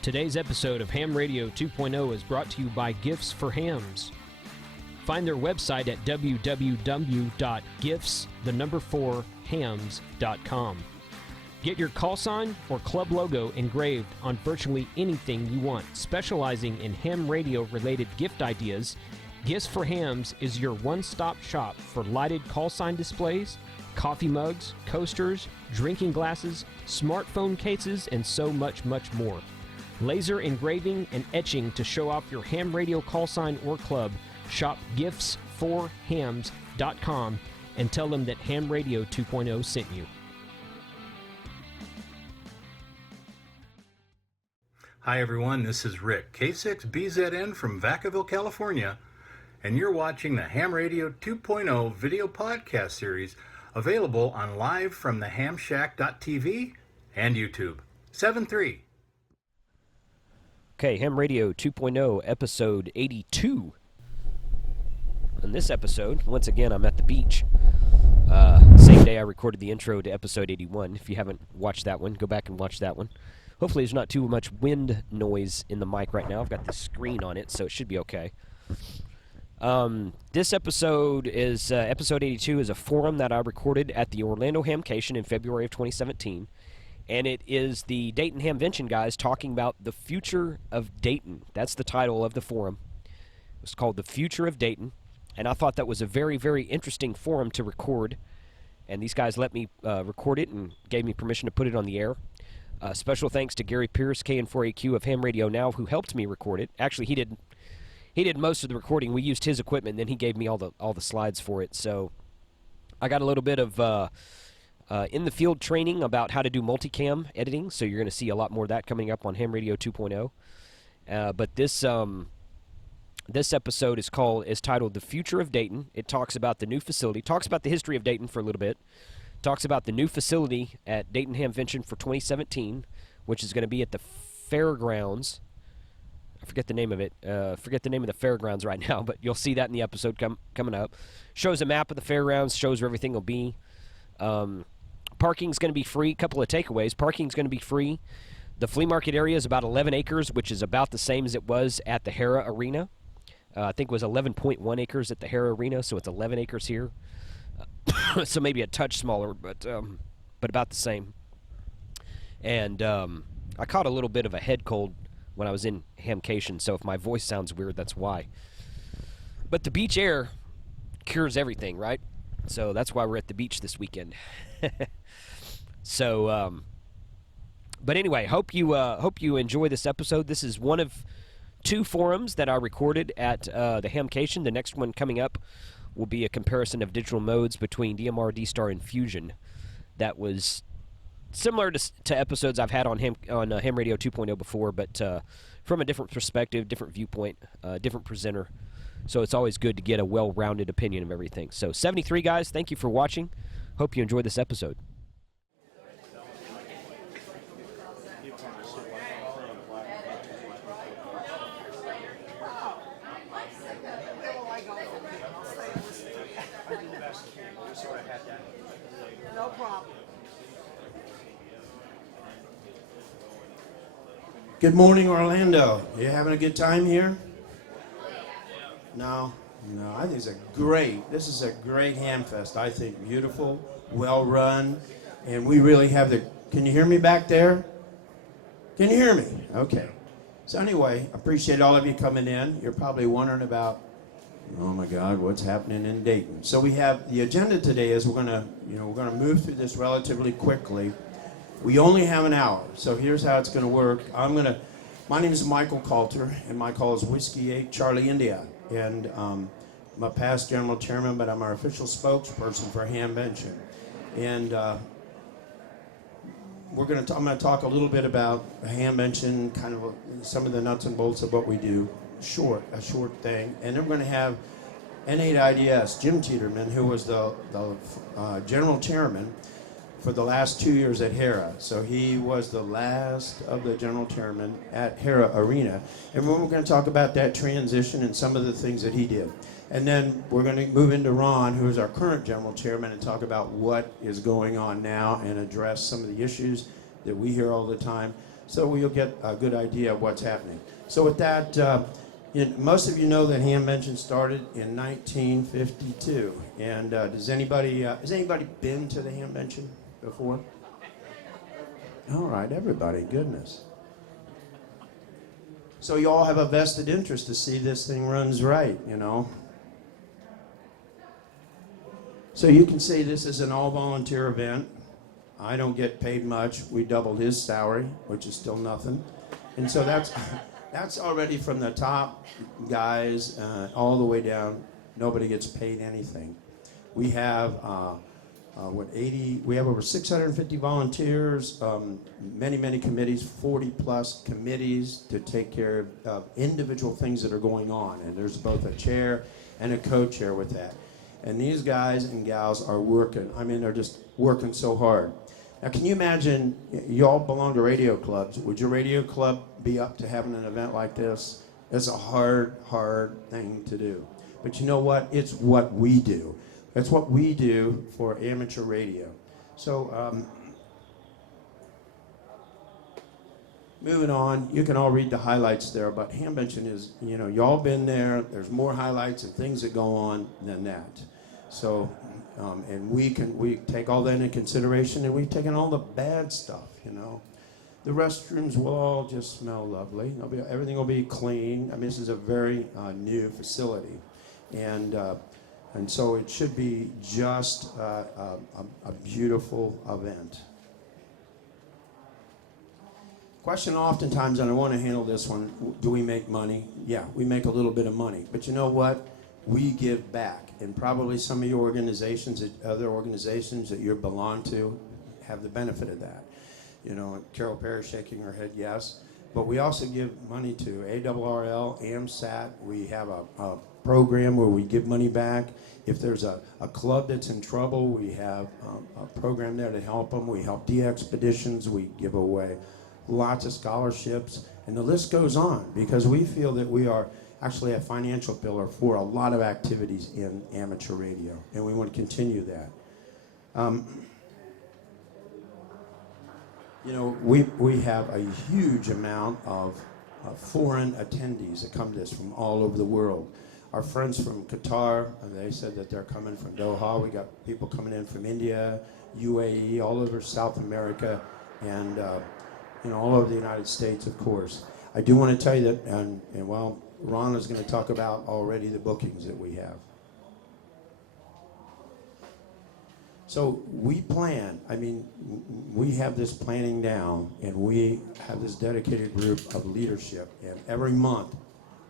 Today's episode of Ham Radio 2.0 is brought to you by Gifts for Hams. Find their website at www.gifts4hams.com. Get your call sign or club logo engraved on virtually anything you want. Specializing in ham radio related gift ideas, Gifts for Hams is your one-stop shop for lighted call sign displays, coffee mugs, coasters, drinking glasses, smartphone cases, and so much more. Laser engraving and etching to show off your ham radio call sign or club. Shop gifts4hams.com and tell them that Ham Radio 2.0 sent you. Hi everyone, this is Rick, K6BZN from Vacaville, California, and you're watching the Ham Radio 2.0 video podcast series available on livefromthehamshack.tv and YouTube. 7-3. Okay, Ham Radio 2.0, episode 82. In this episode, once again, I'm at the beach. Same day I recorded the intro to episode 81. If you haven't watched that one, go back and watch that one. Hopefully there's not too much wind noise in the mic right now. I've got the screen on it, so it should be okay. This episode is, episode 82 is a forum that I recorded at the Orlando Hamcation in February of 2017. And it is the Dayton Hamvention guys talking about the future of Dayton. That's the title of the forum. It's called The Future of Dayton. And I thought that was a very, very interesting forum to record. And these guys let me record it and gave me permission to put it on the air. Special thanks to Gary Pierce, KN4AQ of Ham Radio Now, who helped me record it. Actually, he did most of the recording. We used his equipment, and then he gave me all the slides for it. So I got a little bit of in the field training about how to do multicam editing. So you're going to see a lot more of that coming up on Ham Radio 2.0. But this episode is titled The Future of Dayton. It talks about the new facility, talks about the history of Dayton for a little bit, talks about the new facility at Dayton Hamvention for 2017, which is going to be at the fairgrounds. I forget the name of it. Forget the name of the fairgrounds right now, but you'll see that in the episode coming up. Shows a map of the fairgrounds, shows where everything will be. Parking's going to be free. Couple of takeaways. Parking's going to be free. The flea market area is about 11 acres, which is about the same as it was at the HARA Arena. I think it was 11.1 acres at the HARA Arena, so it's 11 acres here. So maybe a touch smaller, but about the same. And I caught a little bit of a head cold when I was in Hamcation, so if my voice sounds weird, that's why. But the beach air cures everything, right? So that's why we're at the beach this weekend. So, but anyway, hope you enjoy this episode. This is one of two forums that I recorded at the Hamcation. The next one coming up will be a comparison of digital modes between DMR, D-Star, and Fusion. That was similar to episodes I've had on Ham Radio 2.0 before, but from a different perspective, different viewpoint, different presenter. So it's always good to get a well-rounded opinion of everything. So 73 guys, thank you for watching. Hope you enjoyed this episode. No problem. Good morning, Orlando. You having a good time here? No, I think this is a great ham fest. I think beautiful, well run, and we really have can you hear me back there? Can you hear me? Okay. So anyway, appreciate all of you coming in. You're probably wondering about, oh my God, what's happening in Dayton? So we have, the agenda today is we're gonna move through this relatively quickly. We only have an hour, so here's how it's gonna work. My name is Michael Kalter, and my call is Whiskey 8 Charlie India. And I'm a past general chairman, but I'm our official spokesperson for Hamvention. And I'm going to talk a little bit about Hamvention, kind of some of the nuts and bolts of what we do, a short thing. And then we're going to have N8IDS, Jim Tiderman, who was the general chairman for the last 2 years at HARA. So he was the last of the general chairman at HARA Arena. And we're going to talk about that transition and some of the things that he did. And then we're going to move into Ron, who is our current general chairman, and talk about what is going on now and address some of the issues that we hear all the time. so you'll get a good idea of what's happening. So with that, most of you know that Hamvention started in 1952. And has anybody been to the Hamvention before? All right, everybody, goodness. So you all have a vested interest to see this thing runs right, you know. So you can see this is an all-volunteer event. I don't get paid much. We doubled his salary, which is still nothing. And so that's already from the top guys all the way down. Nobody gets paid anything. We have we have over 650 volunteers, many committees, 40 plus committees to take care of individual things that are going on. And there's both a chair and a co-chair with that. And these guys and gals are working. I mean, they're just working so hard. Now, can you imagine, you all belong to radio clubs. Would your radio club be up to having an event like this? It's a hard thing to do. But you know what? It's what we do. That's what we do for amateur radio. So, moving on, you can all read the highlights there, but Hamvention is, you know, y'all been there. There's more highlights and things that go on than that. So, and we take all that into consideration, and we've taken all the bad stuff, you know. The restrooms will all just smell lovely. Everything will be clean. I mean, this is a very new facility, and so it should be just a beautiful event. Question oftentimes, and I want to handle this one, do we make money? Yeah, we make a little bit of money. But you know what? We give back. And probably some of your organizations, other organizations that you belong to, have the benefit of that. You know, Carol Perry shaking her head yes. But we also give money to ARRL, AMSAT. We have a program where we give money back. If there's a club that's in trouble, we have a program there to help them. We help de-expeditions. We give away lots of scholarships. And the list goes on because we feel that we are actually a financial pillar for a lot of activities in amateur radio. And we want to continue that. You know, we have a huge amount of foreign attendees that come to us from all over the world. Our friends from Qatar, they said that they're coming from Doha. We got people coming in from India, UAE, all over South America, and you know, all over the United States, of course. I do want to tell you that, and well, Ron is going to talk about already the bookings that we have. So we plan, I mean, we have this planning down, and we have this dedicated group of leadership, and every month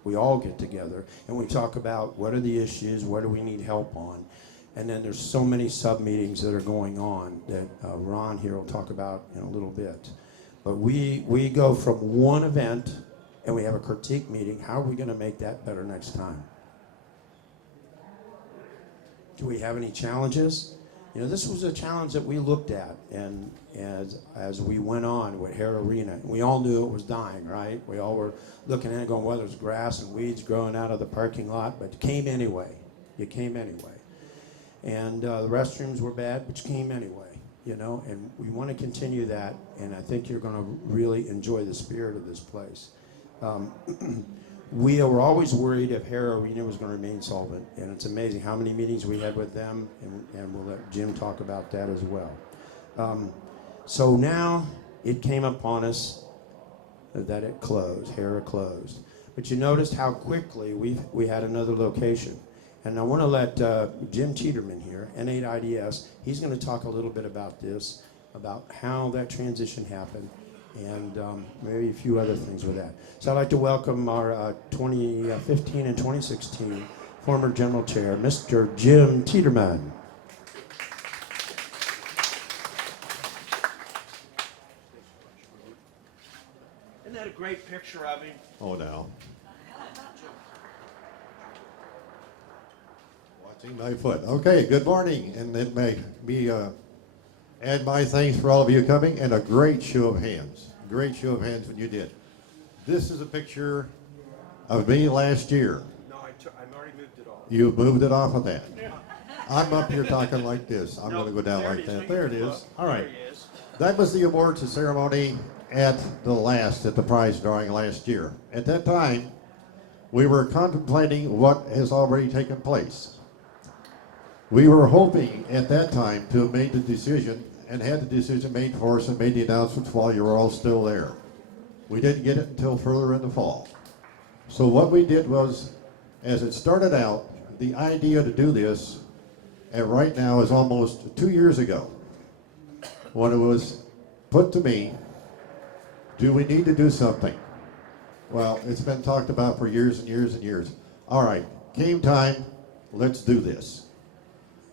we all get together and we talk about what are the issues, what do we need help on, and then there's so many sub-meetings that are going on that Ron here will talk about in a little bit. But we go from one event and we have a critique meeting. How are we going to make that better next time? Do we have any challenges? You know, this was a challenge that we looked at, and as we went on with HARA Arena, we all knew it was dying, right? We all were looking at it going, well, there's grass and weeds growing out of the parking lot, but it came anyway. You came anyway. And the restrooms were bad, but you came anyway, you know, and we want to continue that, and I think you're going to really enjoy the spirit of this place. We were always worried if HARA Arena was going to remain solvent, and it's amazing how many meetings we had with them, and we'll let Jim talk about that as well. So now it came upon us that it closed, HARA closed. But you noticed how quickly we had another location. And I want to let Jim Tiderman here, N8IDS, he's going to talk a little bit about this, about how that transition happened, and maybe a few other things with that. So I'd like to welcome our 2015 and 2016 former General Chair, Mr. Jim Tiderman. Isn't that a great picture of him? Oh, no. Watching my foot. Okay, good morning, and it may be add my thanks for all of you coming, and a great show of hands. Great show of hands when you did. This is a picture of me last year. No, I've already moved it off. You moved it off of that. I'm up here talking like this. I'm going to go down like that. There it is. All right. That was the awards ceremony at the prize drawing last year. At that time, we were contemplating what has already taken place. We were hoping at that time to have made the decision and had the decision made for us and made the announcements while you were all still there. We didn't get it until further in the fall. So what we did was, as it started out, the idea to do this, and right now is almost 2 years ago, when it was put to me, do we need to do something? Well, it's been talked about for years and years and years. All right, came time, let's do this.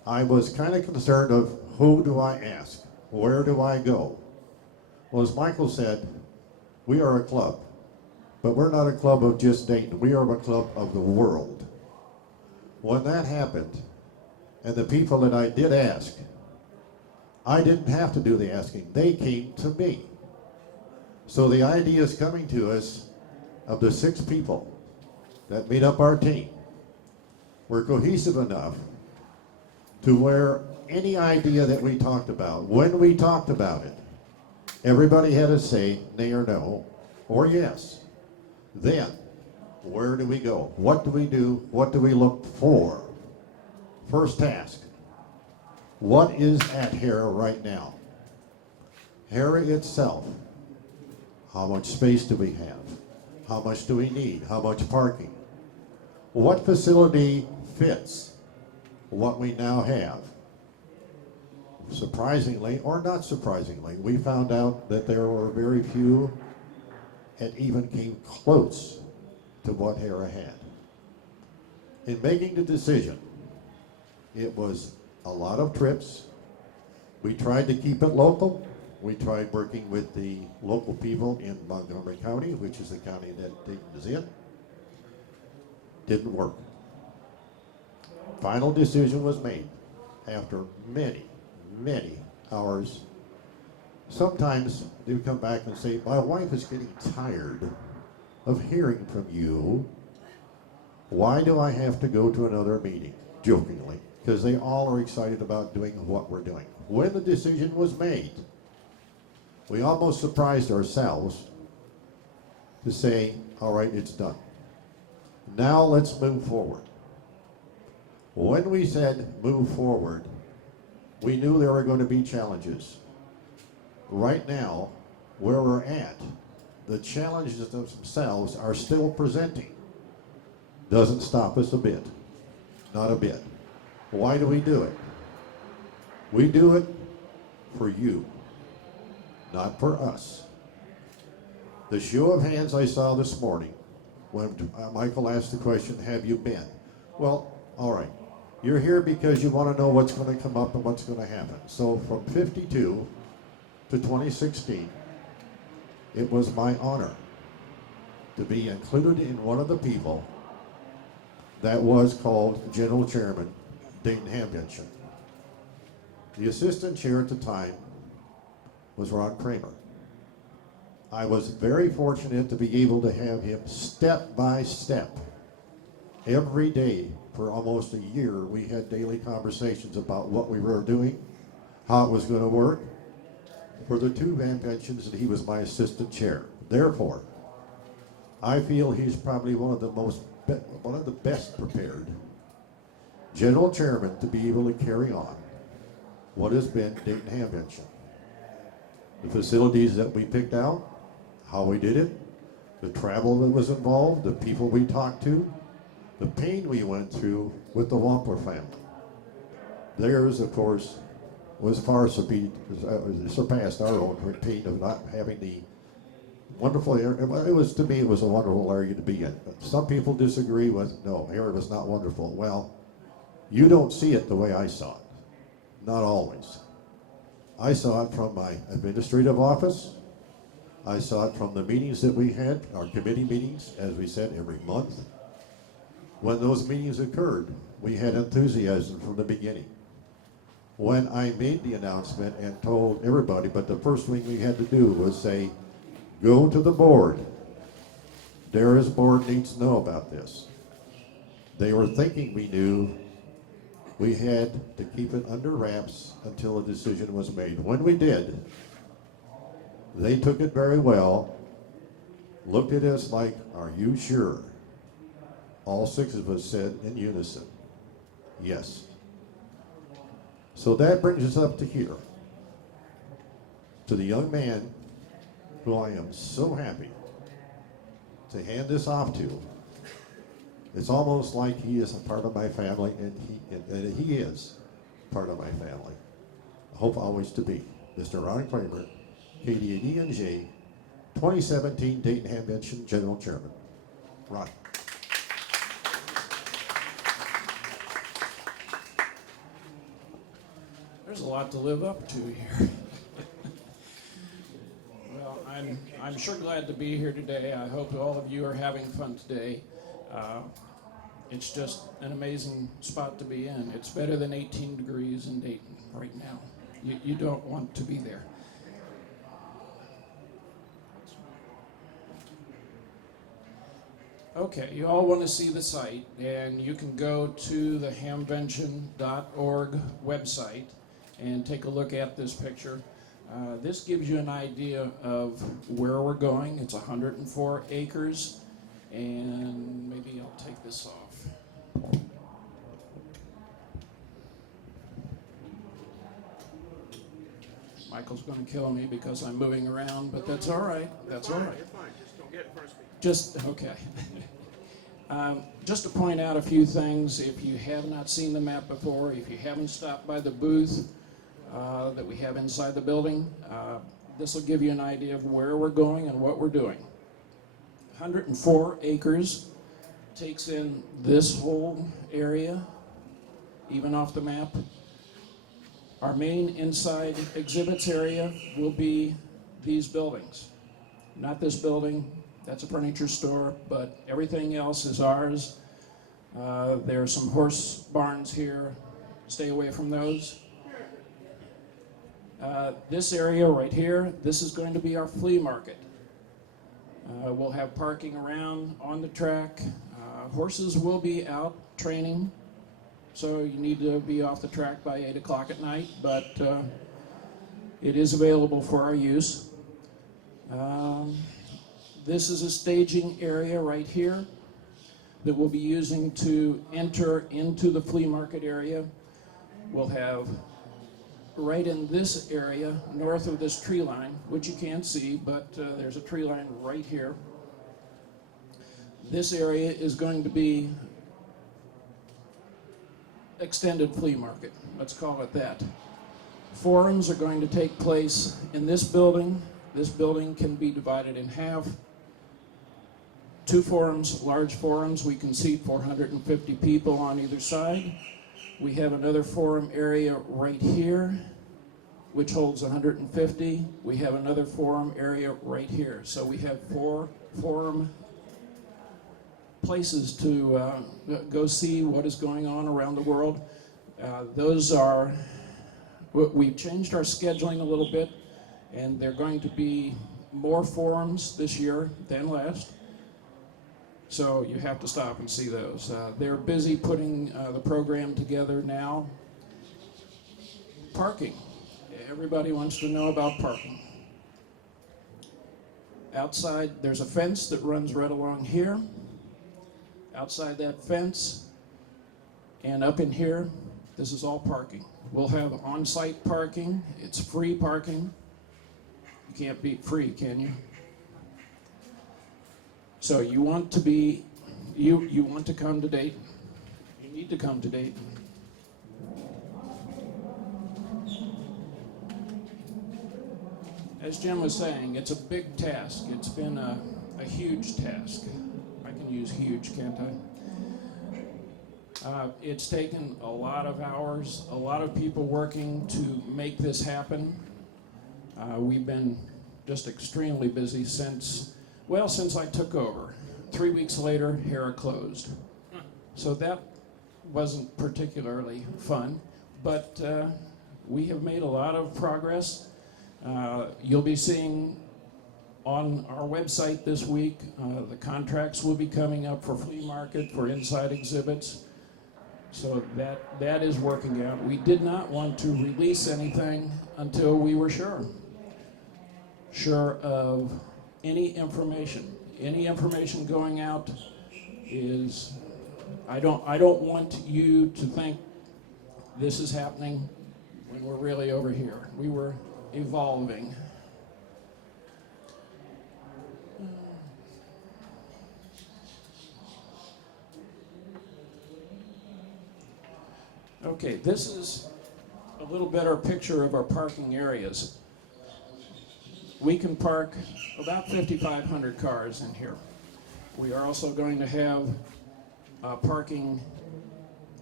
I was kind of concerned of who do I ask? Where do I go? Well, as Michael said, we are a club, but we're not a club of just Dayton. We are a club of the world. When that happened, and the people that I did ask, I didn't have to do the asking. They came to me. So the idea is coming to us of the 6 people that made up our team. We're cohesive enough to where any idea that we talked about, when we talked about it, everybody had a say, nay or no, or yes. Then, where do we go? What do we do? What do we look for? First task, what is at HARA right now? HARA itself, how much space do we have? How much do we need? How much parking? What facility fits what we now have? Surprisingly, or not surprisingly, we found out that there were very few that even came close to what HARA had. In making the decision, it was a lot of trips. We tried to keep it local. We tried working with the local people in Montgomery County, which is the county that Dayton is in. Didn't work. Final decision was made after many, many hours. Sometimes they would come back and say, my wife is getting tired of hearing from you. Why do I have to go to another meeting? Jokingly, because they all are excited about doing what we're doing. When the decision was made, we almost surprised ourselves to say, all right, it's done. Now let's move forward. When we said move forward, we knew there were going to be challenges. Right now, where we're at, the challenges themselves are still presenting. Doesn't stop us a bit. Not a bit. Why do we do it? We do it for you, not for us. The show of hands I saw this morning when Michael asked the question, have you been? Well, all right. You're here because you want to know what's going to come up and what's going to happen. So from 52 to 2016, it was my honor to be included in one of the people that was called General Chairman Dayton Hamvention. The assistant chair at the time was Ron Kramer. I was very fortunate to be able to have him step by step. Every day for almost a year, we had daily conversations about what we were doing, how it was going to work. For the 2 Hamventions, he was my assistant chair. Therefore, I feel he's probably one of the best prepared general chairman to be able to carry on what has been Dayton Hamvention. The facilities that we picked out, how we did it, the travel that was involved, the people we talked to, the pain we went through with the Wampler family. Theirs, of course, was far surpassed our own pain of not having the wonderful area. To me, it was a wonderful area to be in. Some people disagree with, no, area was not wonderful. Well, you don't see it the way I saw it. Not always. I saw it from my administrative office. I saw it from the meetings that we had, our committee meetings, as we said, every month. When those meetings occurred, we had enthusiasm from the beginning. When I made the announcement and told everybody, but the first thing we had to do was say, go to the board. Dara's board needs to know about this. They were thinking we knew. We had to keep it under wraps until a decision was made. When we did, They took it very well, looked at us like, "Are you sure?" All 6 of us said in unison, "Yes." So that brings us up to here, to the young man who I am so happy to hand this off to. It's almost like he is a part of my family, and he is part of my family. I hope always to be. Mr. Ron Kramer, KDAD-NJ, 2017 Dayton Hamvention General Chairman. Ron. There's a lot to live up to here. Well, I'm sure glad to be here today. I hope all of you are having fun today. It's just an amazing spot to be in. It's better than 18 degrees in Dayton right now. You don't want to be there. Okay, you all want to see the site, and you can go to the hamvention.org website and take a look at this picture. This gives you an idea of where we're going. It's 104 acres, and maybe I'll take this off. Michael's going to kill me because I'm moving around, but that's all right. That's all right. You're fine. Just don't get in front of me. Just, okay. Just to point out a few things, if you have not seen the map before, if you haven't stopped by the booth that we have inside the building, this will give you an idea of where we're going and what we're doing. 104 acres takes in this whole area, even off the map. Our main inside exhibits area will be these buildings. Not this building, that's a furniture store, but everything else is ours. There are some horse barns here. Stay away from those. This area right here, this is going to be our flea market. We'll have parking around on the track. Horses will be out training, so you need to be off the track by 8 o'clock at night, but it is available for our use. This is a staging area right here that we'll be using to enter into the flea market area. We'll have right in this area, north of this tree line, which you can't see, but there's a tree line right here. This area is going to be extended flea market, let's call it that. Forums are going to take place in this building. This building can be divided in half. 2 forums, large forums, we can seat 450 people on either side. We have another forum area right here, which holds 150. We have another forum area right here. So we have 4 forum places to go see what is going on around the world. We've changed our scheduling a little bit, and there are going to be more forums this year than last. So you have to stop and see those. They're busy putting the program together now. Parking. Everybody wants to know about parking. Outside, there's a fence that runs right along here. Outside that fence and up in here, this is all parking. We'll have on-site parking. It's free parking. You can't beat free, can you? So you want to be, you want to come to Dayton. You need to come to Dayton. As Jim was saying, it's a big task. It's been a huge task. I can use huge, can't I? It's taken a lot of hours, a lot of people working to make this happen. We've been just extremely busy since I took over. 3 weeks later, HARA closed. So that wasn't particularly fun, but we have made a lot of progress. You'll be seeing on our website this week, the contracts will be coming up for flea market, for inside exhibits. So that is working out. We did not want to release anything until we were sure. sure of any information. Any information going out is, I don't want you to think this is happening when we're really over here. We were evolving. Okay, this is a little better picture of our parking areas. We can park about 5,500 cars in here. We are also going to have parking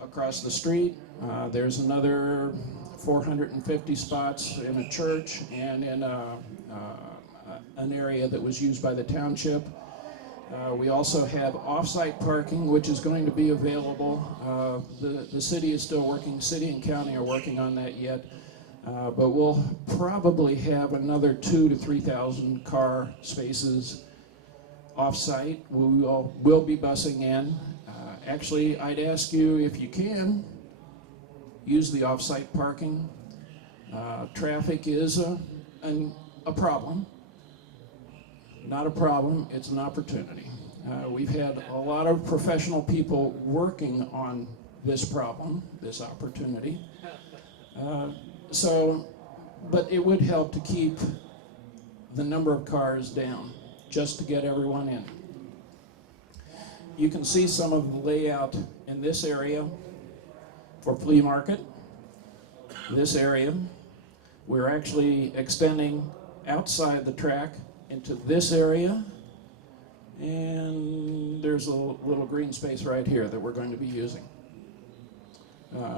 across the street. There's another 450 spots in a church and in an area that was used by the township. We also have off-site parking, which is going to be available. The city is still working, city and county are working on that yet, but we'll probably have another 2,000 to 3,000 car spaces off-site. We'll be busing in. Actually, I'd ask you, if you can, use the off-site parking. Traffic is a problem. Not a problem, it's an opportunity. We've had a lot of professional people working on this problem, this opportunity. But it would help to keep the number of cars down, just to get everyone in. You can see some of the layout in this area for flea market. This area, we're actually extending outside the track into this area, and there's a little green space right here that we're going to be using.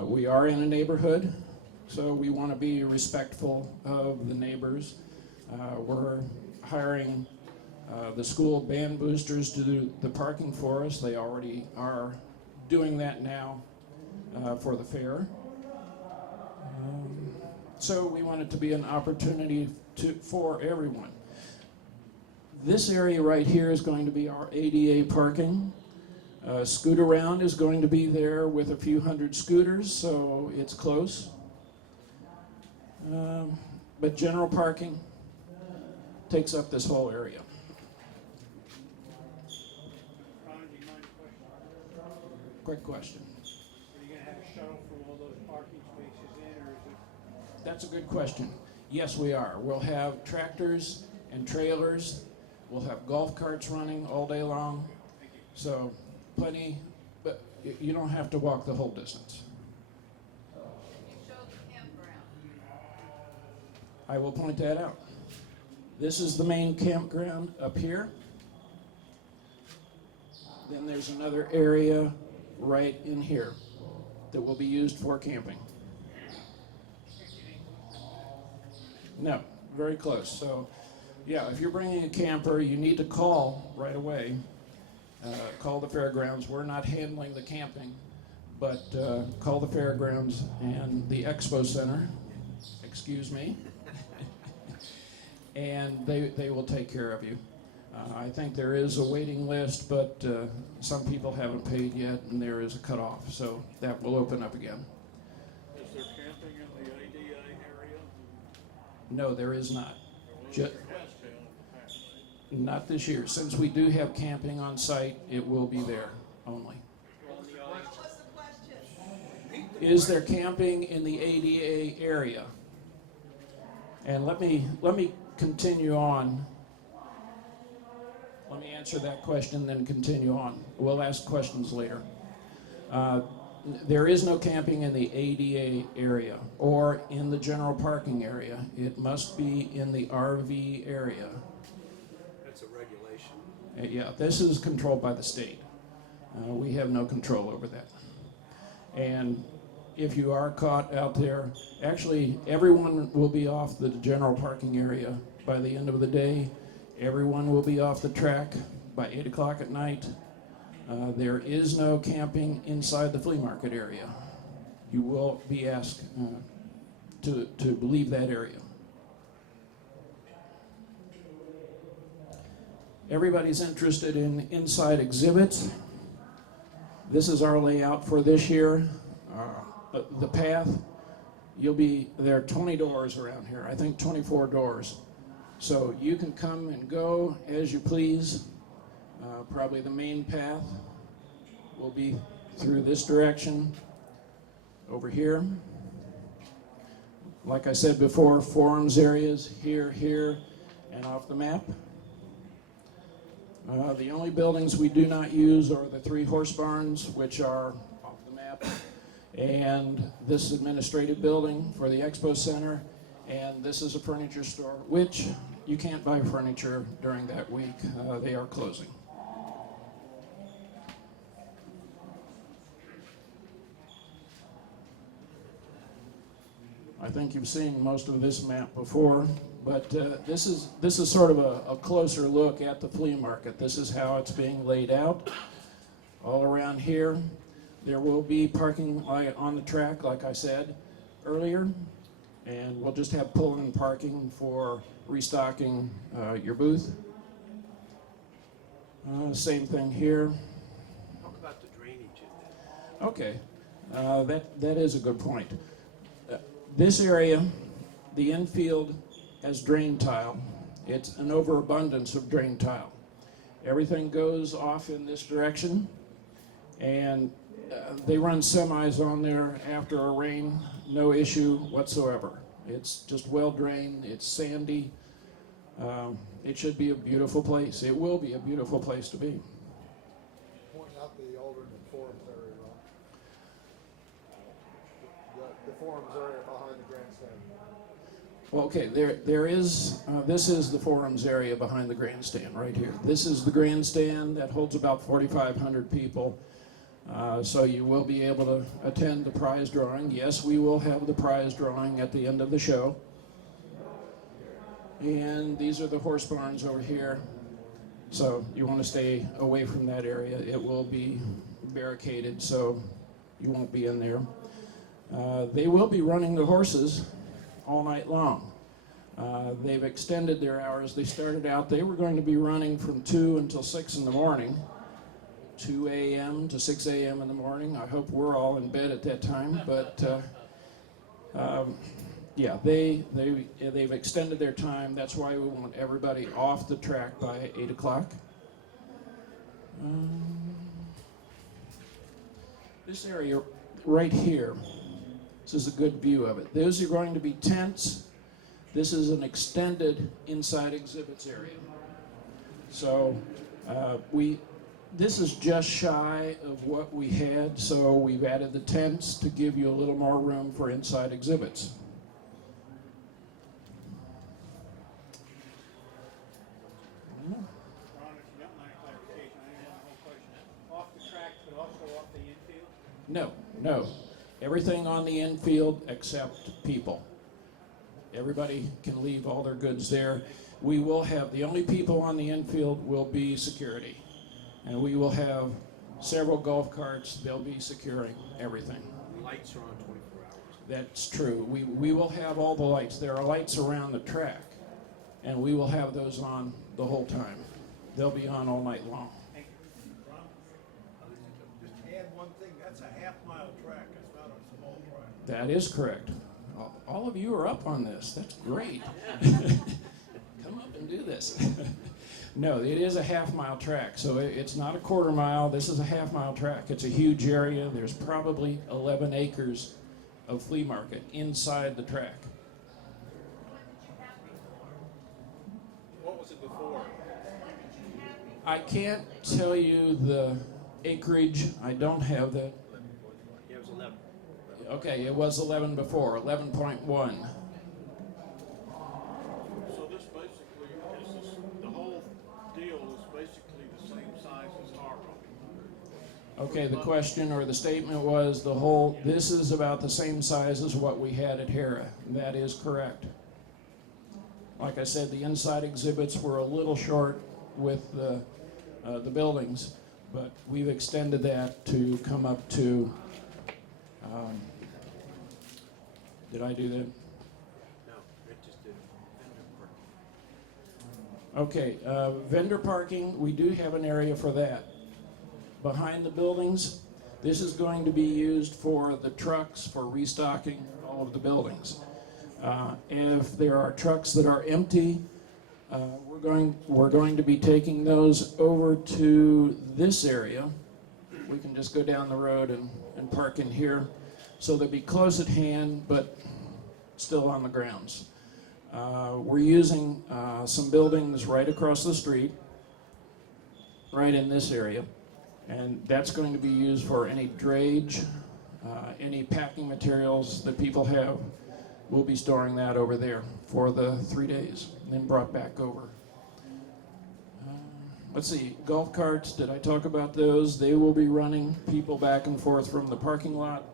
We are in a neighborhood, so we want to be respectful of the neighbors. We're hiring the school band boosters to do the parking for us. They already are doing that now for the fair. So we want it to be an opportunity for everyone. This area right here is going to be our ADA parking. Scoot around is going to be there with a few hundred scooters, so it's close. But general parking takes up this whole area. Quick question. Are you going to have a shuttle for all those parking spaces in, or is it? That's a good question. Yes, we are. We'll have tractors and trailers. We'll have golf carts running all day long. So plenty, but you don't have to walk the whole distance. Can you show the campground? I will point that out. This is the main campground up here. Then there's another area right in here that will be used for camping. No, very close. So, yeah, if you're bringing a camper, you need to call right away. Call the fairgrounds. We're not handling the camping, but call the fairgrounds and the Expo Center, excuse me, and they will take care of you. I think there is a waiting list, but some people haven't paid yet, and there is a cutoff, so that will open up again. Is there camping in the ADA area? No, there is not. There has been in the past. Not this year. Since we do have camping on site, it will be there only. What's the question? Is there camping in the ADA area? And let me continue on. Let me answer that question, then continue on. We'll ask questions later. There is no camping in the ADA area or in the general parking area. It must be in the RV area. That's a regulation. Yeah, this is controlled by the state. We have no control over that. And if you are caught out there, actually everyone will be off the general parking area by the end of the day. Everyone will be off the track by 8 o'clock at night. There is no camping inside the flea market area. You will be asked to leave that area. Everybody's interested in inside exhibits. This is our layout for this year. The path, there are 20 doors around here. I think 24 doors. So you can come and go as you please. Probably the main path will be through this direction over here. Like I said before, forums areas here, here, and off the map. The only buildings we do not use are the 3 horse barns, which are off the map, and this administrative building for the Expo Center, and this is a furniture store, which you can't buy furniture during that week. They are closing. I think you've seen most of this map before, but this is sort of a closer look at the flea market. This is how it's being laid out. All around here, there will be parking on the track, like I said earlier, and we'll just have pull-in parking for restocking your booth. Same thing here. Talk about the drainage in there. Okay, that is a good point. This area, the infield has drain tile. It's an overabundance of drain tile. Everything goes off in this direction, and they run semis on there after a rain, no issue whatsoever. It's just well drained, it's sandy. It should be a beautiful place. It will be a beautiful place to be. Pointing out the Alderman Forums area, the Forums area behind the grandstand. Well, okay, there is, this is the forums area behind the grandstand right here. This is the grandstand that holds about 4,500 people. So you will be able to attend the prize drawing. Yes, we will have the prize drawing at the end of the show. And these are the horse barns over here. So you want to stay away from that area. It will be barricaded, so you won't be in there. They will be running the horses all night long. They've extended their hours. They started out, they were going to be running from 2 until 6 in the morning, 2 a.m. to 6 a.m. in the morning. I hope we're all in bed at that time, but yeah, they've extended their time. That's why we want everybody off the track by 8 o'clock. This area right here, this is a good view of it. Those are going to be tents. This is an extended inside exhibits area. So this is just shy of what we had, so we've added the tents to give you a little more room for inside exhibits. Ron, if you don't mind clarification, I didn't have the whole question. Off the track, but also off the infield? No, no. Everything on the infield except people. Everybody can leave all their goods there. We will have, the only people on the infield will be security. And we will have several golf carts. They'll be securing everything. Lights are on 24 hours. That's true. We will have all the lights. There are lights around the track, and we will have those on the whole time. They'll be on all night long. Ron, just add one thing, that's a half-mile track, it's not a small track. That is correct. All of you are up on this. That's great. Come up and do this. No, it is a half-mile track, so it's not a quarter mile. This is a half-mile track. It's a huge area. There's probably 11 acres of flea market inside the track. What was it before? I can't tell you the acreage. I don't have that. Yeah, it was 11. Okay, it was 11 before, 11.1. So this basically the whole deal is basically the same size as HARA. Okay, the question or the statement was this is about the same size as what we had at HARA. That is correct. Like I said, the inside exhibits were a little short with the buildings, but we've extended that to come up to, did I do that? No, Rick just did vendor Okay, vendor parking, we do have an area for that. Behind the buildings, this is going to be used for the trucks for restocking all of the buildings. If there are trucks that are empty, We're going to be taking those over to this area. We can just go down the road and park in here. So they'll be close at hand, but still on the grounds. We're using some buildings right across the street, right in this area. And that's going to be used for any drayage, any packing materials that people have. We'll be storing that over there for the 3 days, then brought back over. Let's see, golf carts, did I talk about those? They will be running people back and forth from the parking lot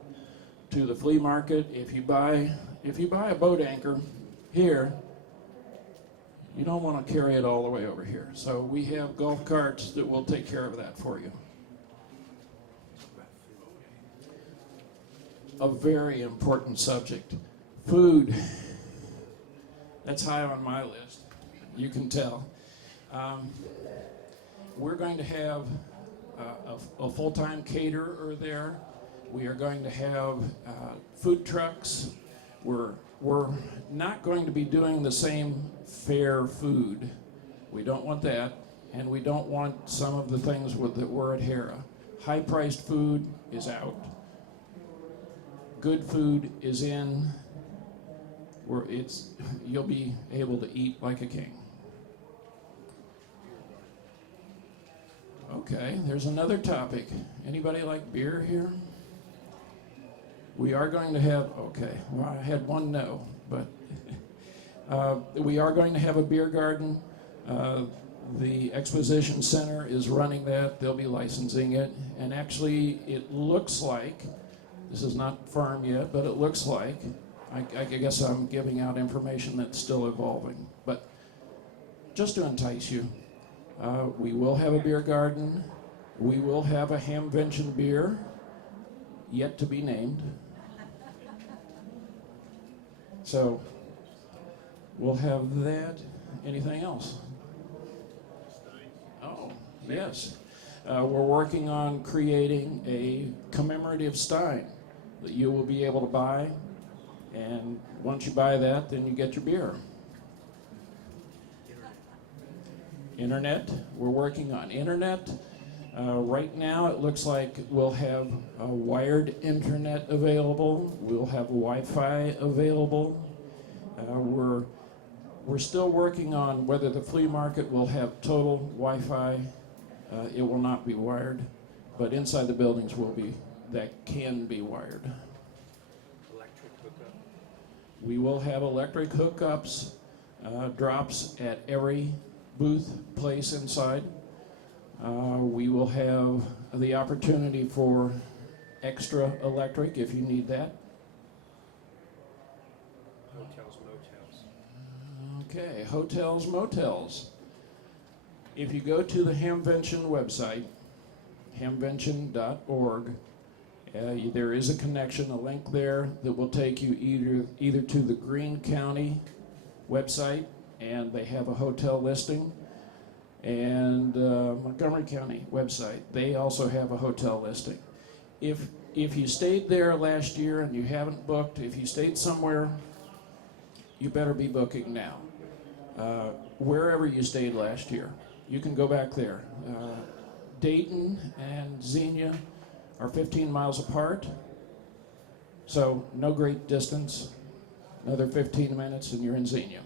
to the flea market. If you buy a boat anchor here, you don't want to carry it all the way over here. So we have golf carts that will take care of that for you. A very important subject, food. That's high on my list, you can tell. We're going to have a full-time caterer there. We are going to have food trucks. We're not going to be doing the same fair food. We don't want that, and we don't want some of the things that were at HARA. High-priced food is out. Good food is in. You'll be able to eat like a king. Okay, there's another topic. Anybody like beer here? We are going to have, okay, well, I had one no, but we are going to have a beer garden. The Exposition Center is running that. They'll be licensing it. And actually, it looks like, this is not firm yet, but it looks like, I guess I'm giving out information that's still evolving. But just to entice you, we will have a beer garden. We will have a Hamvention beer, yet to be named. So we'll have that. Anything else? Oh, yes. We're working on creating a commemorative stein that you will be able to buy. And once you buy that, then you get your beer. Internet, we're working on internet. Right now it looks like we'll have a wired internet available. We'll have Wi-Fi available. We're still working on whether the flea market will have total Wi-Fi. It will not be wired, but inside the buildings will be, that can be wired. Electric hookup. We will have electric hookups, drops at every booth place inside. We will have the opportunity for extra electric if you need that. Hotels, motels. Okay, hotels, motels. If you go to the Hamvention website, hamvention.org, there is a connection, a link there that will take you either to the Greene County website, and they have a hotel listing, and Montgomery County website, they also have a hotel listing. If you stayed there last year and you haven't booked, if you stayed somewhere, you better be booking now. Wherever you stayed last year, you can go back there. Dayton and Xenia are 15 miles apart, so no great distance. Another 15 minutes and you're in Xenia.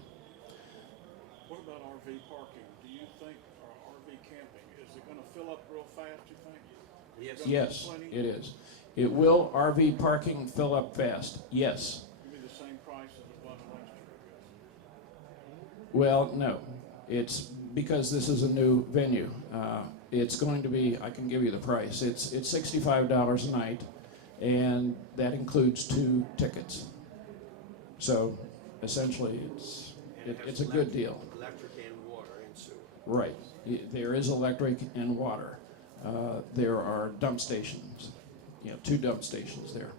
What about RV parking? Do you think, or RV camping, is it gonna fill up real fast, you think? Yes. Yes, it is. It will RV parking fill up fast? Yes. It'll be the same price as it was last year, I guess. Well, no. It's because this is a new venue. It's going to be, I can give you the price. It's $65 a night, and that includes 2 tickets. So essentially, it's a good deal. Electric and water and sewer. Right. There is electric and water. There are dump stations. 2 dump stations there.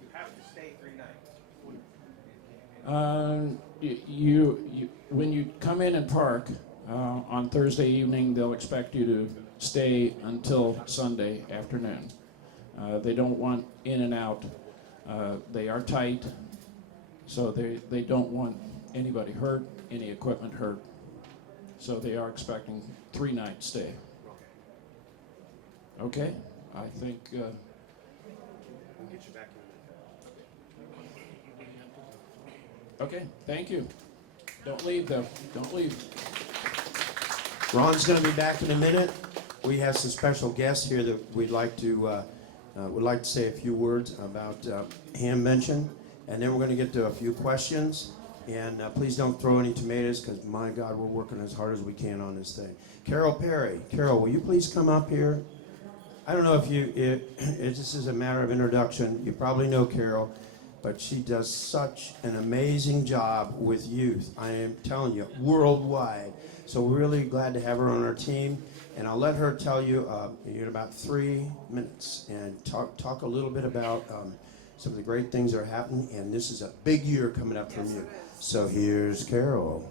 You have to stay 3 nights. When you come in and park on Thursday evening, they'll expect you to stay until Sunday afternoon. They don't want in and out They are tight, so they don't want anybody hurt, any equipment hurt. So they are expecting 3-night stay. Okay, I think. We'll get you back in. Okay, thank you. Don't leave though. Don't leave. Ron's going to be back in a minute. We have some special guests here that we'd like to say a few words about Hamvention, and then we're going to get to a few questions. And please don't throw any tomatoes, because my God, we're working as hard as we can on this thing. Carol Perry, Carol, will you please come up here? I don't know if this is a matter of introduction. You probably know Carol, but she does such an amazing job with youth. I am telling you, worldwide. So we're really glad to have her on our team. And I'll let her tell you in about 3 minutes and talk a little bit about some of the great things that are happening. And this is a big year coming up from you. So here's Carol.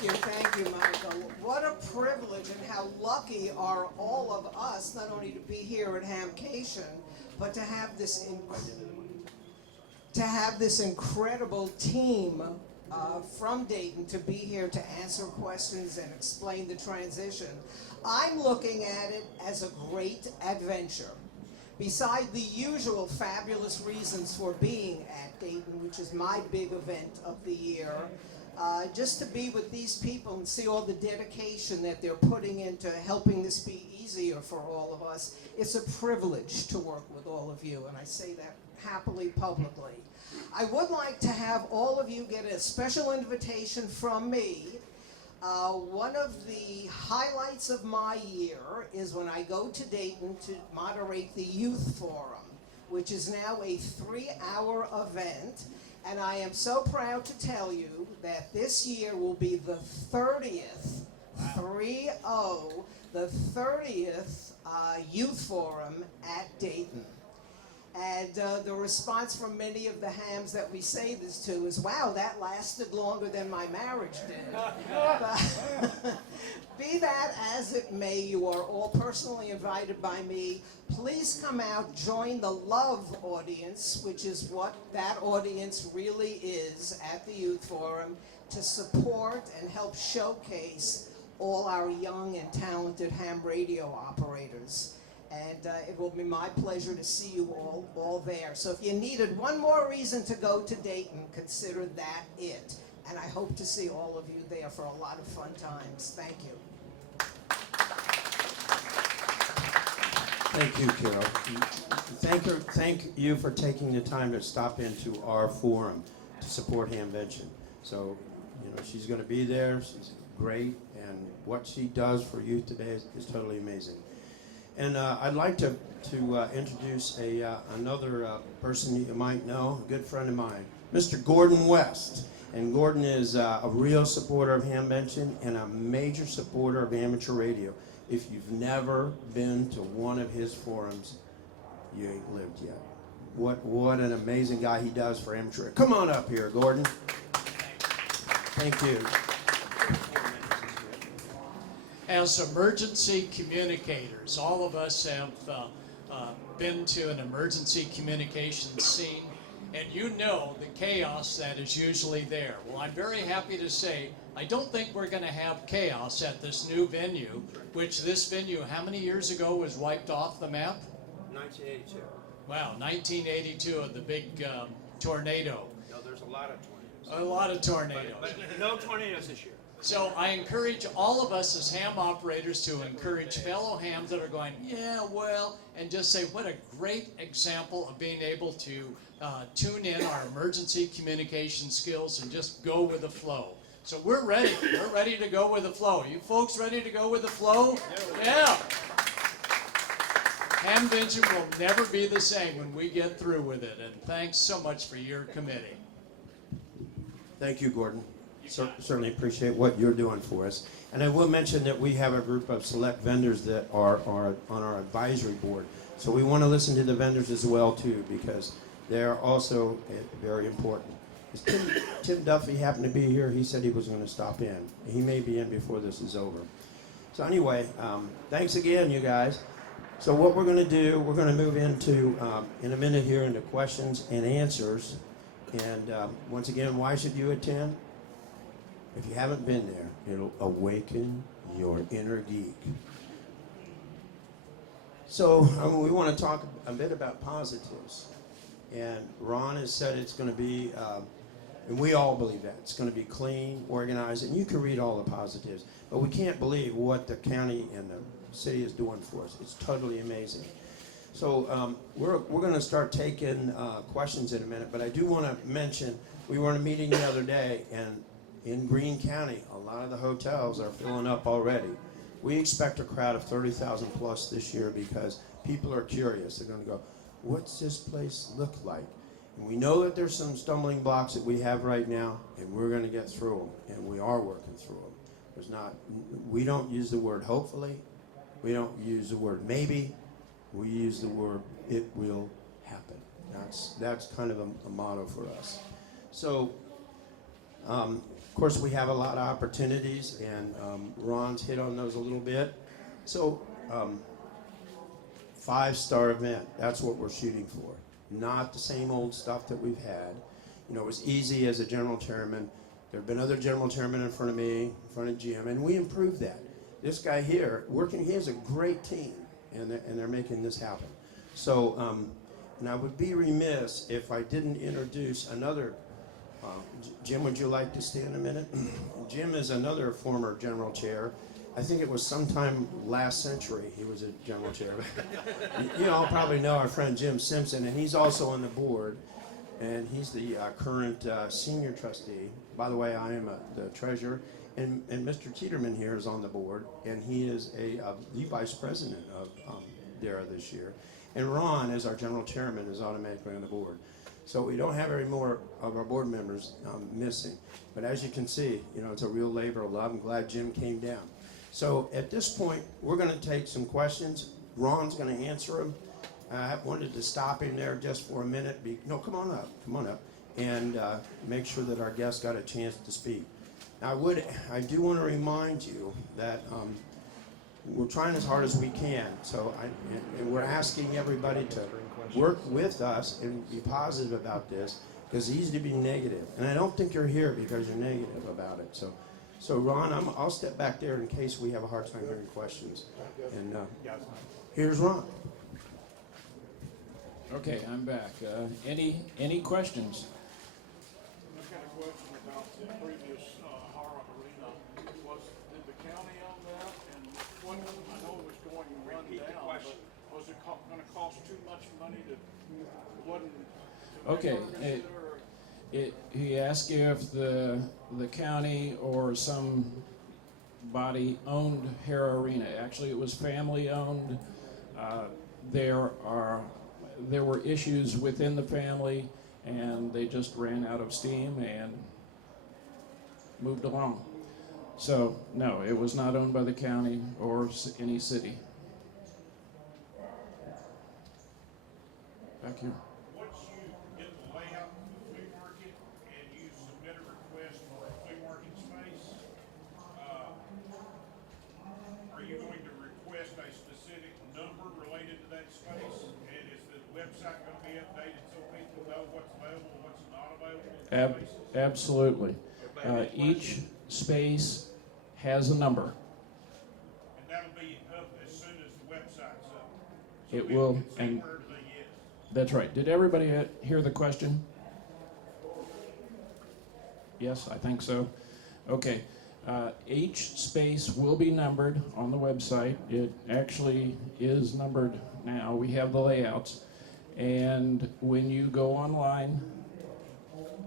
Thank you, Michael. What a privilege, and how lucky are all of us, not only to be here at Hamcation, but to have this incredible team from Dayton to be here to answer questions and explain the transition. I'm looking at it as a great adventure. Beside the usual fabulous reasons for being at Dayton, which is my big event of the year, just to be with these people and see all the dedication that they're putting into helping this be easier for all of us, it's a privilege to work with all of you, and I say that happily publicly. I would like to have all of you get a special invitation from me. One of the highlights of my year is when I go to Dayton to moderate the Youth Forum, which is now a 3-hour event. And I am so proud to tell you that this year will be the 30th, 3-0, the 30th Youth Forum at Dayton. And the response from many of the hams that we say this to is, wow, that lasted longer than my marriage did. But be that as it may, you are all personally invited by me. Please come out, join the love audience, which is what that audience really is at the Youth Forum, to support and help showcase all our young and talented ham radio operators. And it will be my pleasure to see you all there. So if you needed one more reason to go to Dayton, consider that it. And I hope to see all of you there for a lot of fun times. Thank you. Thank you, Carol. Thank you for taking the time to stop into our forum to support Hamvention. So, you know, she's going to be there. She's great, and what she does for youth today is totally amazing. And I'd like to introduce another person you might know, a good friend of mine, Mr. Gordon West. And Gordon is a real supporter of Hamvention and a major supporter of amateur radio. If you've never been to one of his forums, you ain't lived yet. What an amazing guy he does for amateur. Come on up here, Gordon. Thank you. As emergency communicators, all of us have been to an emergency communications scene, and you know the chaos that is usually there. Well, I'm very happy to say I don't think we're going to have chaos at this new venue, which this venue, how many years ago was wiped off the map? 1982. Wow, 1982 of the big tornado. No, there's a lot of tornadoes. A lot of tornadoes. But no tornadoes this year. So I encourage all of us as ham operators to encourage fellow hams that are going, yeah, well, and just say what a great example of being able to tune in our emergency communication skills and just go with the flow. So we're ready. We're ready to go with the flow. You folks ready to go with the flow? Yeah. Hamvention will never be the same when we get through with it. And thanks so much for your committee. Thank you, Gordon. Certainly appreciate what you're doing for us. And I will mention that we have a group of select vendors that are on our advisory board. So we want to listen to the vendors as well, too, because they're also very important. Is Tim Duffy happened to be here? He said he was going to stop in. He may be in before this is over. So anyway, thanks again, you guys. So what we're going to do, we're going to move into, in a minute here, into questions and answers. And once again, why should you attend? If you haven't been there, it'll awaken your inner geek. So we want to talk a bit about positives. And Ron has said it's going to be, and we all believe that, it's going to be clean, organized, and you can read all the positives. But we can't believe what the county and the city is doing for us. It's totally amazing. So we're going to start taking questions in a minute, but I do want to mention, we were in a meeting the other day, and in Greene County, a lot of the hotels are filling up already. We expect a crowd of 30,000 plus this year because people are curious. They're going to go, what's this place look like? And we know that there's some stumbling blocks that we have right now, and we're going to get through them, and we are working through them. We don't use the word hopefully. We don't use the word maybe. We use the word it will happen. That's kind of a motto for us. So, of course, we have a lot of opportunities, and Ron's hit on those a little bit. So, 5-star event, that's what we're shooting for. Not the same old stuff that we've had. You know, it was easy as a general chairman. There have been other general chairmen in front of me, in front of Jim, and we improved that. This guy here, he has a great team, and they're making this happen. So, and I would be remiss if I didn't introduce another, Jim, would you like to stand a minute? Jim is another former general chair. I think it was sometime last century he was a general chair. You all probably know our friend Jim Simpson, and he's also on the board, and he's the current senior trustee. By the way, I am the treasurer. And Mr. Tiderman here is on the board, and he is the vice president of DARA this year. And Ron, as our general chairman, is automatically on the board. So we don't have any more of our board members missing. But as you can see, you know, it's a real labor of love. I'm glad Jim came down. So at this point, we're going to take some questions. Ron's going to answer them. I wanted to stop him there just for a minute. No, come on up, and make sure that our guests got a chance to speak. Now, I do want to remind you that we're trying as hard as we can. So and we're asking everybody to work with us and be positive about this, because it's easy to be negative. And I don't think you're here because you're negative about it. So Ron, I'll step back there in case we have a hard time hearing questions. And here's Ron. Okay, I'm back. Any questions? I've got a question about the previous HARA arena. Did the county own that? And what, I know it was going to run down, but was it going to cost too much money He asked you if the county or somebody owned HARA Arena. Actually, it was family owned. There were issues within the family, and they just ran out of steam and moved along. So, no, it was not owned by the county or any city. Back here. Once you get the layout of the flea market and you submit a request for a flea market space, are you going to request a specific number related to that space? And is the website going to be updated so people know what's available and what's not available in the space? Absolutely. Each space has a number. And that'll be up as soon as the website's up. So It people will, can see and where everything is. that's right. Did everybody hear the question? Yes, I think so. Okay. Each space will be numbered on the website. It actually is numbered now. We have the layouts. And when you go online,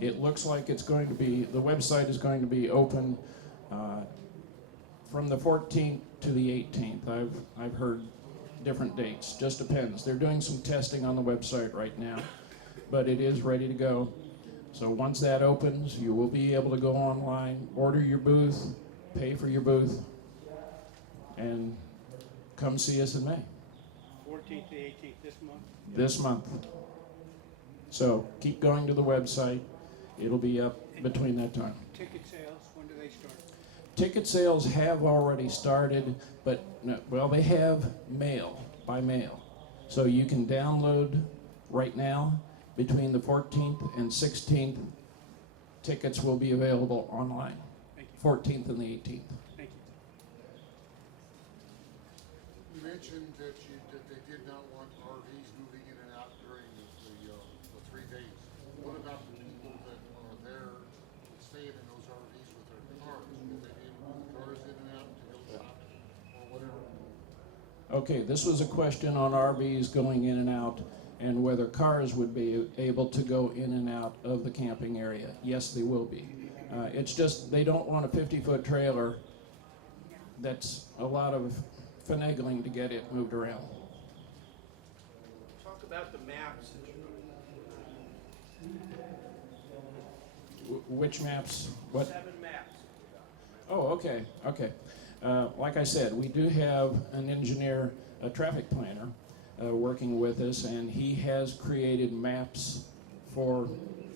it looks like it's going to be, the website is going to be open from the 14th to the 18th. I've heard different dates, just depends. They're doing some testing on the website right now, but it is ready to go. So once that opens, you will be able to go online, order your booth, pay for your booth, and come see us in May. 14th to 18th this month? This month. So keep going to the website. It'll be up between that time. Ticket sales, when do they start? Ticket sales have already started, but, well, they have mail. by mail. So you can download right now. Between the 14th and 16th, tickets will be available online. Thank you. 14th and the 18th. Thank you. You mentioned that they did not want RVs moving in and out during the 3 days. What about the people that are there staying in those RVs with their cars? Will they be able to move cars in and out to go shopping or whatever? Okay, this was a question on RVs going in and out and whether cars would be able to go in and out of the camping area. Yes, they will be. It's just they don't want a 50-foot trailer. That's a lot of finagling to get it moved around. Talk about the maps. Which maps? What? 7 maps. Oh, okay, okay. Like I said, we do have an engineer, a traffic planner, working with us, and he has created maps for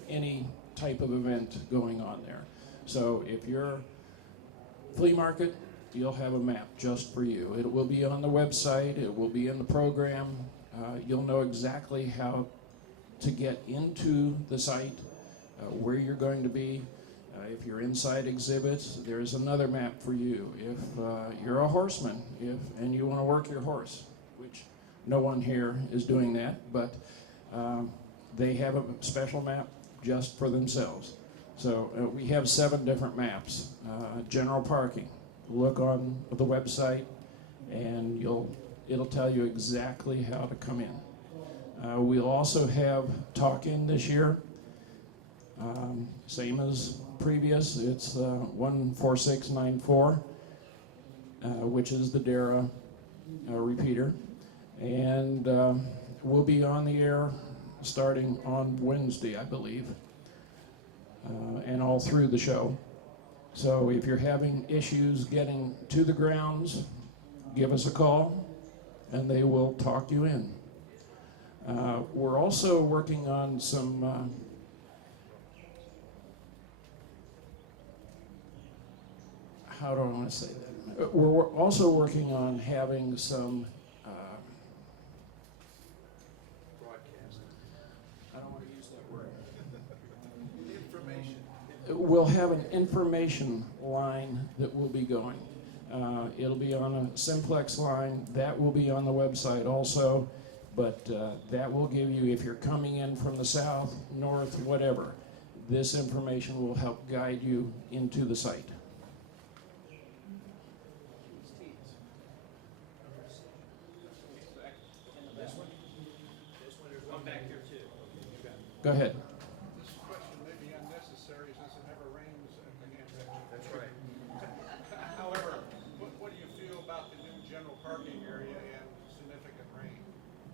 any type of event going on there. So if you're flea market, you'll have a map just for you. It will be on the website, it will be in the program. You'll know exactly how to get into the site, where you're going to be. If you're inside exhibits, there's another map for you. If you're a horseman and you want to work your horse, which no one here is doing that, but they have a special map just for themselves. So we have 7 different maps. General parking, look on the website and it'll tell you exactly how to come in. We'll also have talk-in this year, same as previous. It's 14694, which is the DARA repeater. And we'll be on the air starting on Wednesday, I believe, and all through the show. So if you're having issues getting to the grounds, give us a call and they will talk you in. We're also working on some how do I want to say that? We're also working on having some I don't want to use that word. Information. We'll have an information line that will be going. It'll be on a simplex line. That will be on the website also. But that will give you, if you're coming in from the south, north, whatever, this information will help guide you into the site. Go ahead. This question may be unnecessary since it never rains at the Hamvention. That's right. However, what do you feel about the new general parking area and significant rain?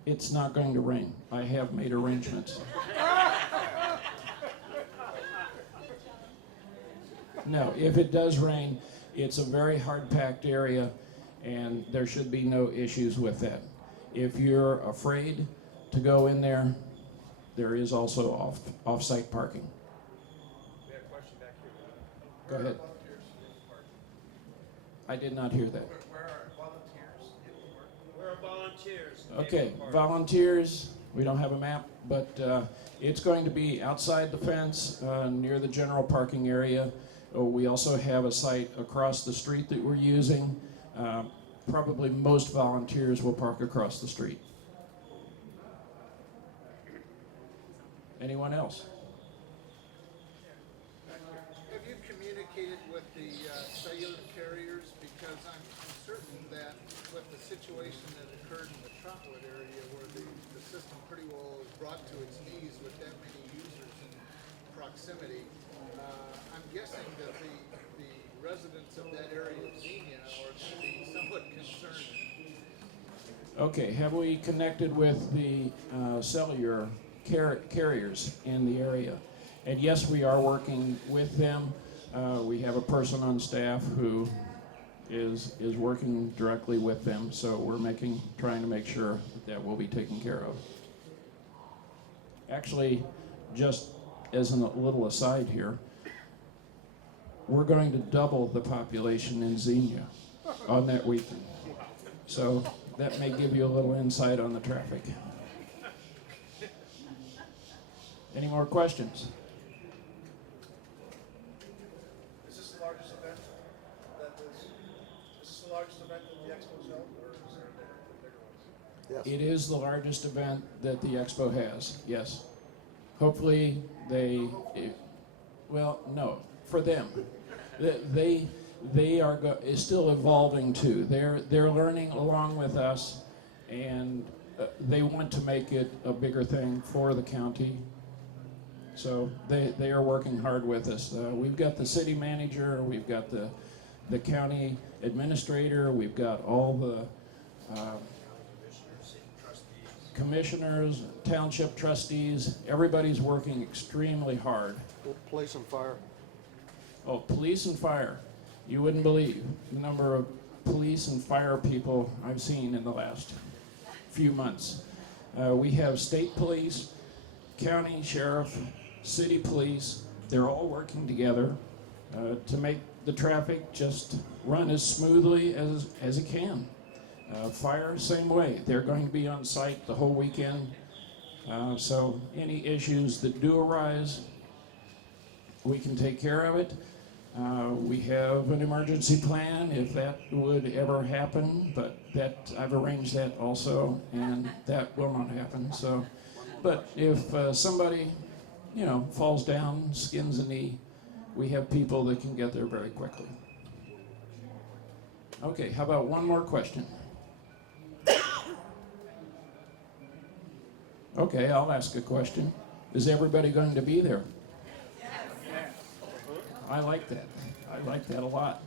It's not going to rain. I have made arrangements. No, if it does rain, it's a very hard-packed area, and there should be no issues with that. If you're afraid to go in there, there is also off-site parking. We have a question back here. Go ahead. I did not hear that. Where are volunteers? Where are volunteers? Okay, volunteers, we don't have a map, but it's going to be outside the fence near the general parking area. We also have a site across the street that we're using. Probably most volunteers will park across the street. Anyone else? Have you communicated with the cellular carriers? Because I'm certain that with the situation that occurred in the Trotwood area where the system pretty well is brought to its knees with that many users in proximity, I'm guessing that the residents of that area of Xenia are going to be somewhat concerned. Okay, have we connected with the cellular carriers in the area? And yes, we are working with them. We have a person on staff who is working directly with them, so we're trying to make sure that will be taken care of. Actually, just as a little aside here, we're going to double the population in Xenia on that weekend. So that may give you a little insight on the traffic. Any more questions? Is this the largest event is this the largest event that the Expo's held, or is there bigger ones? It is the largest event that the Expo has, yes. Hopefully well, no, for them. They are is still evolving too. They're learning along with us, and they want to make it a bigger thing for the county. So they are working hard with us. We've got the city manager, we've got the county administrator, we've got all the commissioners, township trustees. Everybody's working extremely hard. Police and fire. Oh, police and fire. You wouldn't believe the number of police and fire people I've seen in the last few months. We have state police, county sheriff, city police. They're all working together to make the traffic just run as smoothly as it can. Fire, same way. They're going to be on site the whole weekend. So any issues that do arise, we can take care of it. We have an emergency plan if that would ever happen, but I've arranged that also, and that will not happen. So, but if somebody, falls down, skins a knee, we have people that can get there very quickly. Okay, how about one more question? Okay, I'll ask a question. Is everybody going to be there? I like that. I like that a lot.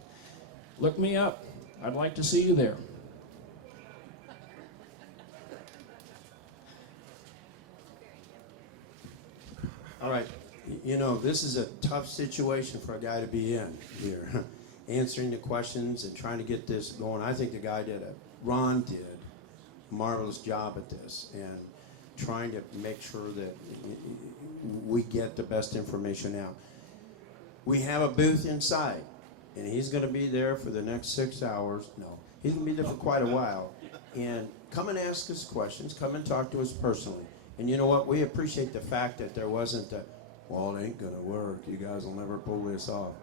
Look me up. I'd like to see you there. All right. This is a tough situation for a guy to be in here, answering the questions and trying to get this going. I think Ron did a marvelous job at this, and trying to make sure that we get the best information out. We have a booth inside, and he's going to be there for the next 6 hours. No, he's going to be there for quite a while. And come and ask us questions. Come and talk to us personally. And you know what? We appreciate the fact that there wasn't well, it ain't going to work. You guys will never pull this off.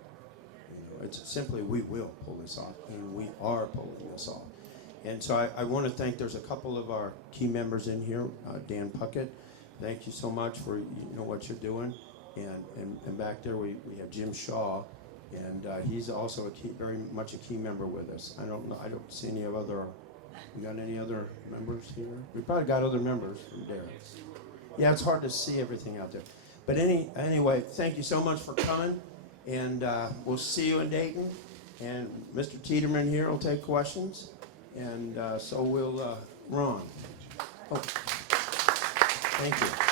It's simply, we will pull this off, and we are pulling this off. And so I want to thank, there's a couple of our key members in here. Dan Puckett, thank you so much for what you're doing. And back there we have Jim Shaw, and he's also very much a key member with us. I don't see any other. We got any other members here? We probably got other members from there. Yeah, it's hard to see everything out there. But anyway, thank you so much for coming, and we'll see you in Dayton. And Mr. Tiderman here will take questions, and so will Ron. Oh, thank you.